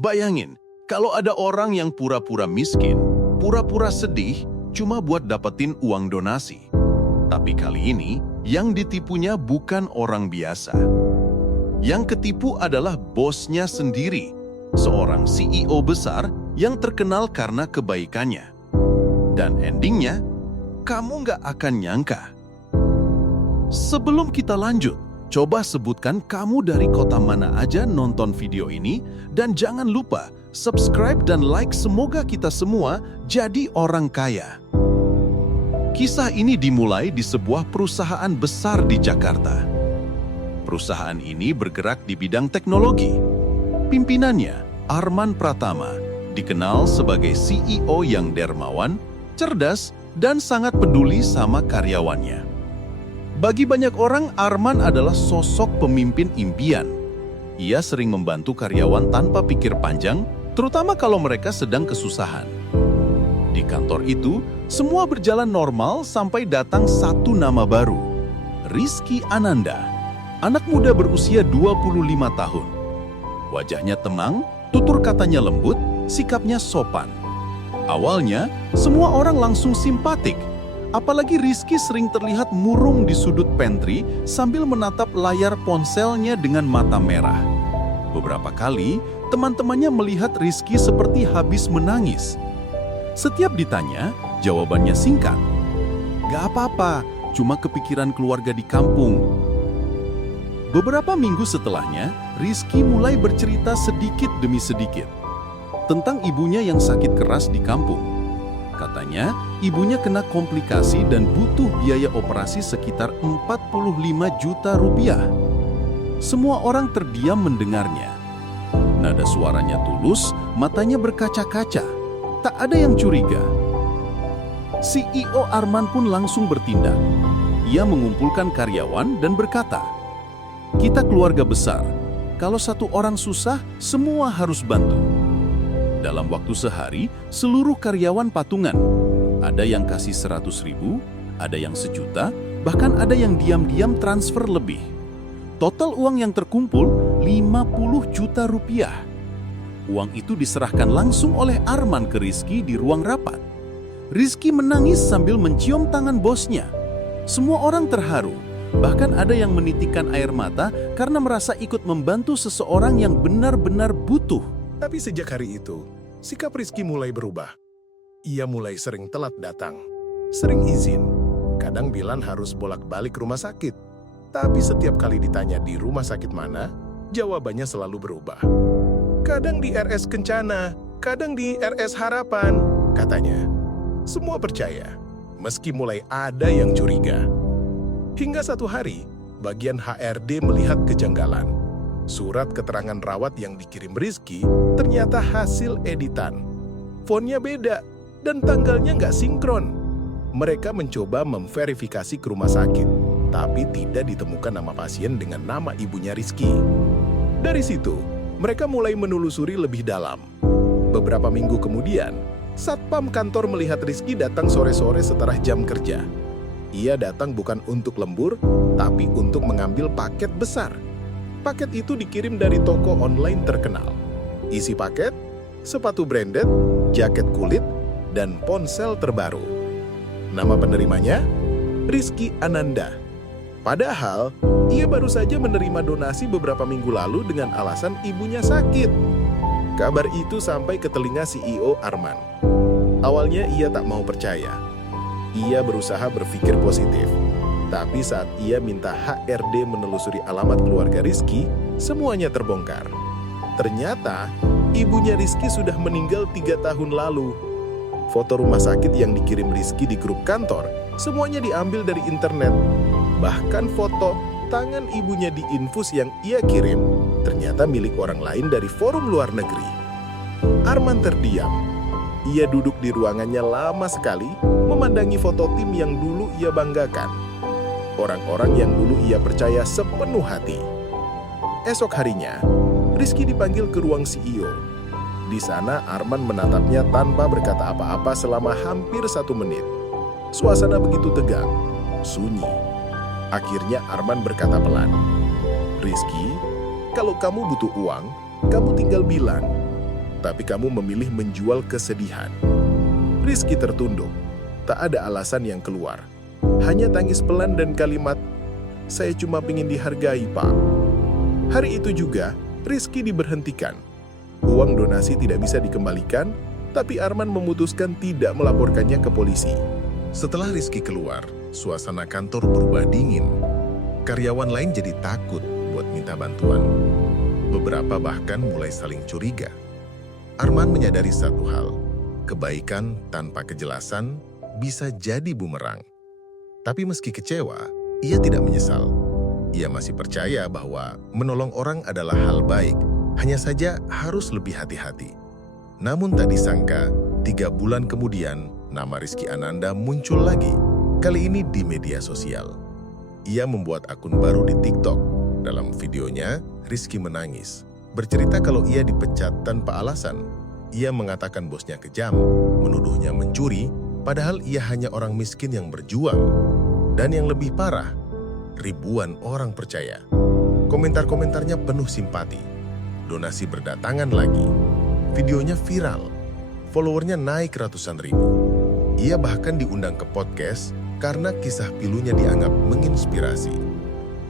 Bayangin, kalau ada orang yang pura-pura miskin, pura-pura sedih, cuma buat dapetin uang donasi. Tapi kali ini, yang ditipunya bukan orang biasa. Yang ketipu adalah bosnya sendiri, seorang CEO besar yang terkenal karena kebaikannya. Dan endingnya, kamu nggak akan nyangka. Sebelum kita lanjut, coba sebutkan kamu dari kota mana aja nonton video ini, dan jangan lupa subscribe dan like, semoga kita semua jadi orang kaya. Kisah ini dimulai di sebuah perusahaan besar di Jakarta. Perusahaan ini bergerak di bidang teknologi. Pimpinannya, Arman Pratama, dikenal sebagai CEO yang dermawan, cerdas, dan sangat peduli sama karyawannya. Bagi banyak orang, Arman adalah sosok pemimpin impian. Ia sering membantu karyawan tanpa pikir panjang, terutama kalau mereka sedang kesusahan. Di kantor itu, semua berjalan normal sampai datang satu nama baru, Rizky Ananda, anak muda berusia 25 tahun. Wajahnya tenang, tutur katanya lembut, sikapnya sopan. Awalnya, semua orang langsung simpatik. Apalagi Rizky sering terlihat murung di sudut pantry sambil menatap layar ponselnya dengan mata merah. Beberapa kali, teman-temannya melihat Rizky seperti habis menangis. Setiap ditanya, jawabannya singkat. "Gak apa-apa, cuma kepikiran keluarga di kampung." Beberapa minggu setelahnya, Rizky mulai bercerita sedikit demi sedikit tentang ibunya yang sakit keras di kampung. Katanya, ibunya kena komplikasi dan butuh biaya operasi sekitar 45 juta rupiah. Semua orang terdiam mendengarnya. Nada suaranya tulus, matanya berkaca-kaca. Tak ada yang curiga. CEO Arman pun langsung bertindak. Ia mengumpulkan karyawan dan berkata, "Kita keluarga besar. Kalau satu orang susah, semua harus bantu." Dalam waktu sehari, seluruh karyawan patungan. Ada yang kasih 100.000, ada yang 1 juta, bahkan ada yang diam-diam transfer lebih. Total uang yang terkumpul 50 juta rupiah. Uang itu diserahkan langsung oleh Arman ke Rizky di ruang rapat. Rizky menangis sambil mencium tangan bosnya. Semua orang terharu, bahkan ada yang menitikkan air mata karena merasa ikut membantu seseorang yang benar-benar butuh. Tapi sejak hari itu, sikap Rizky mulai berubah. Ia mulai sering telat datang, sering izin. Kadang bilang harus bolak-balik rumah sakit. Tapi setiap kali ditanya di rumah sakit mana, jawabannya selalu berubah. Kadang di RS Kencana, kadang di RS Harapan, katanya. Semua percaya, meski mulai ada yang curiga. Hingga satu hari, bagian HRD melihat kejanggalan. Surat keterangan rawat yang dikirim Rizky ternyata hasil editan. Fontnya beda dan tanggalnya nggak sinkron. Mereka mencoba memverifikasi ke rumah sakit, tapi tidak ditemukan nama pasien dengan nama ibunya Rizky. Dari situ, mereka mulai menelusuri lebih dalam. Beberapa minggu kemudian, Satpam kantor melihat Rizky datang sore-sore setelah jam kerja. Ia datang bukan untuk lembur, tapi untuk mengambil paket besar. Paket itu dikirim dari toko online terkenal. Isi paket, sepatu branded, jaket kulit, dan ponsel terbaru. Nama penerimanya, Rizky Ananda. Padahal, ia baru saja menerima donasi beberapa minggu lalu dengan alasan ibunya sakit. Kabar itu sampai ke telinga CEO Arman. Awalnya ia tak mau percaya. Ia berusaha berpikir positif. Tapi saat ia minta HRD menelusuri alamat keluarga Rizky, semuanya terbongkar. Ternyata, ibunya Rizky sudah meninggal 3 tahun lalu. Foto rumah sakit yang dikirim Rizky di grup kantor, semuanya diambil dari internet. Bahkan foto tangan ibunya di infus yang ia kirim, ternyata milik orang lain dari forum luar negeri. Arman terdiam. Ia duduk di ruangannya lama sekali, memandangi foto tim yang dulu ia banggakan. Orang-orang yang dulu ia percaya sepenuh hati. Esok harinya, Rizky dipanggil ke ruang CEO. Di sana Arman menatapnya tanpa berkata apa-apa selama hampir 1 menit. Suasana begitu tegang, sunyi. Akhirnya Arman berkata pelan, "Rizky, kalau kamu butuh uang, kamu tinggal bilang. tapi kamu memilih menjual kesedihan. Rizky tertunduk. Tak ada alasan yang keluar. Hanya tangis pelan dan kalimat, "Saya cuma ingin dihargai, Pak." Hari itu juga, Rizky diberhentikan. Uang donasi tidak bisa dikembalikan, tapi Arman memutuskan tidak melaporkannya ke polisi. Setelah Rizky keluar, suasana kantor berubah dingin. Karyawan lain jadi takut buat minta bantuan. Beberapa bahkan mulai saling curiga. Arman menyadari satu hal, kebaikan tanpa kejelasan bisa jadi bumerang. Tapi meski kecewa, ia tidak menyesal. Ia masih percaya bahwa menolong orang adalah hal baik, hanya saja harus lebih hati-hati. Namun tak disangka, 3 bulan kemudian, nama Rizky Ananda muncul lagi, kali ini di media sosial. Ia membuat akun baru di TikTok. Dalam videonya, Rizky menangis, bercerita kalau ia dipecat tanpa alasan. Ia mengatakan bosnya kejam, menuduhnya mencuri, padahal ia hanya orang miskin yang berjuang. Dan yang lebih parah, ribuan orang percaya. Komentar-komentarnya penuh simpati. Donasi berdatangan lagi. Videonya viral. Followernya naik ratusan ribu. Ia bahkan diundang ke podcast karena kisah pilunya dianggap menginspirasi.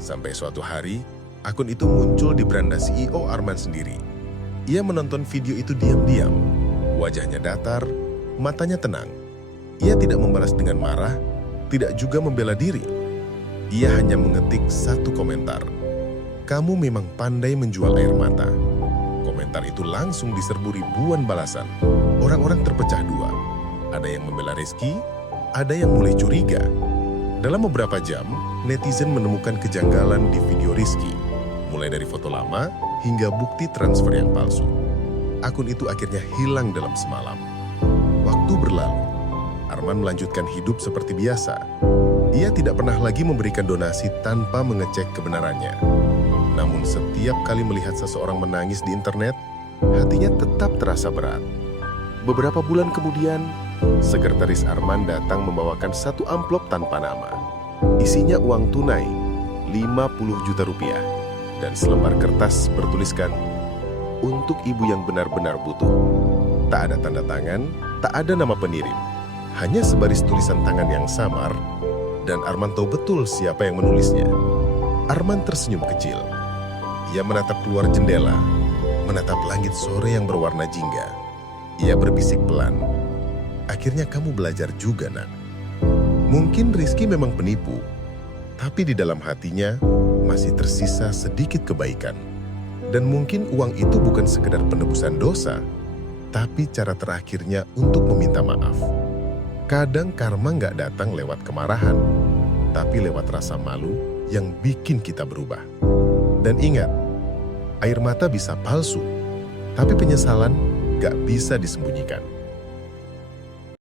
Sampai suatu hari, akun itu muncul di beranda CEO Arman sendiri. Ia menonton video itu diam-diam. Wajahnya datar, matanya tenang. Ia tidak membalas dengan marah, tidak juga membela diri. Ia hanya mengetik satu komentar. "Kamu memang pandai menjual air mata." Komentar itu langsung diserbu ribuan balasan. Orang-orang terpecah dua. Ada yang membela Rizky, ada yang mulai curiga. Dalam beberapa jam, netizen menemukan kejanggalan di video Rizky. Mulai dari foto lama hingga bukti transfer yang palsu. Akun itu akhirnya hilang dalam semalam. Waktu berlalu, Arman melanjutkan hidup seperti biasa. Ia tidak pernah lagi memberikan donasi tanpa mengecek kebenarannya. Namun setiap kali melihat seseorang menangis di internet, hatinya tetap terasa berat. Beberapa bulan kemudian, sekretaris Arman datang membawakan satu amplop tanpa nama. Isinya uang tunai, 50 juta rupiah, dan selembar kertas bertuliskan, "Untuk ibu yang benar-benar butuh." Tak ada tanda tangan, tak ada nama pengirim. Hanya sebaris tulisan tangan yang samar, dan Arman tahu betul siapa yang menulisnya. Arman tersenyum kecil. Ia menatap keluar jendela, menatap langit sore yang berwarna jingga. Ia berbisik pelan, "Akhirnya kamu belajar juga, Nak." Mungkin Rizky memang penipu, tapi di dalam hatinya masih tersisa sedikit kebaikan. Dan mungkin uang itu bukan sekedar penebusan dosa, tapi cara terakhirnya untuk meminta maaf. Kadang karma nggak datang lewat kemarahan, tapi lewat rasa malu yang bikin kita berubah. Dan ingat, air mata bisa palsu, tapi penyesalan nggak bisa disembunyikan.